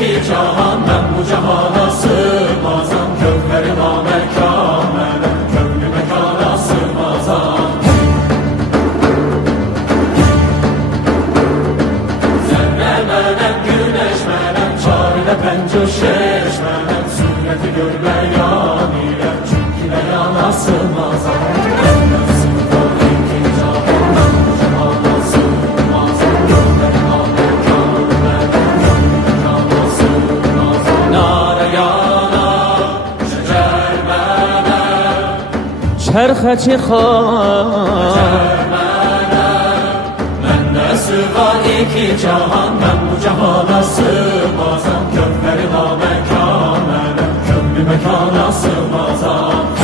iki cahan, ben bu cahana sığmazam. Kökleri namekâmele, köklü mekana sığmazam. Zerre menem, güneş menem, çarede pencoş eşmenem. Sureti görmeyan ile, çünkü yana sığmazam. çرخه چی خواه من sığar iki cahan, ben bu cahana sığmazam. Kökleri namekâmele, köklü mekana sığmazam.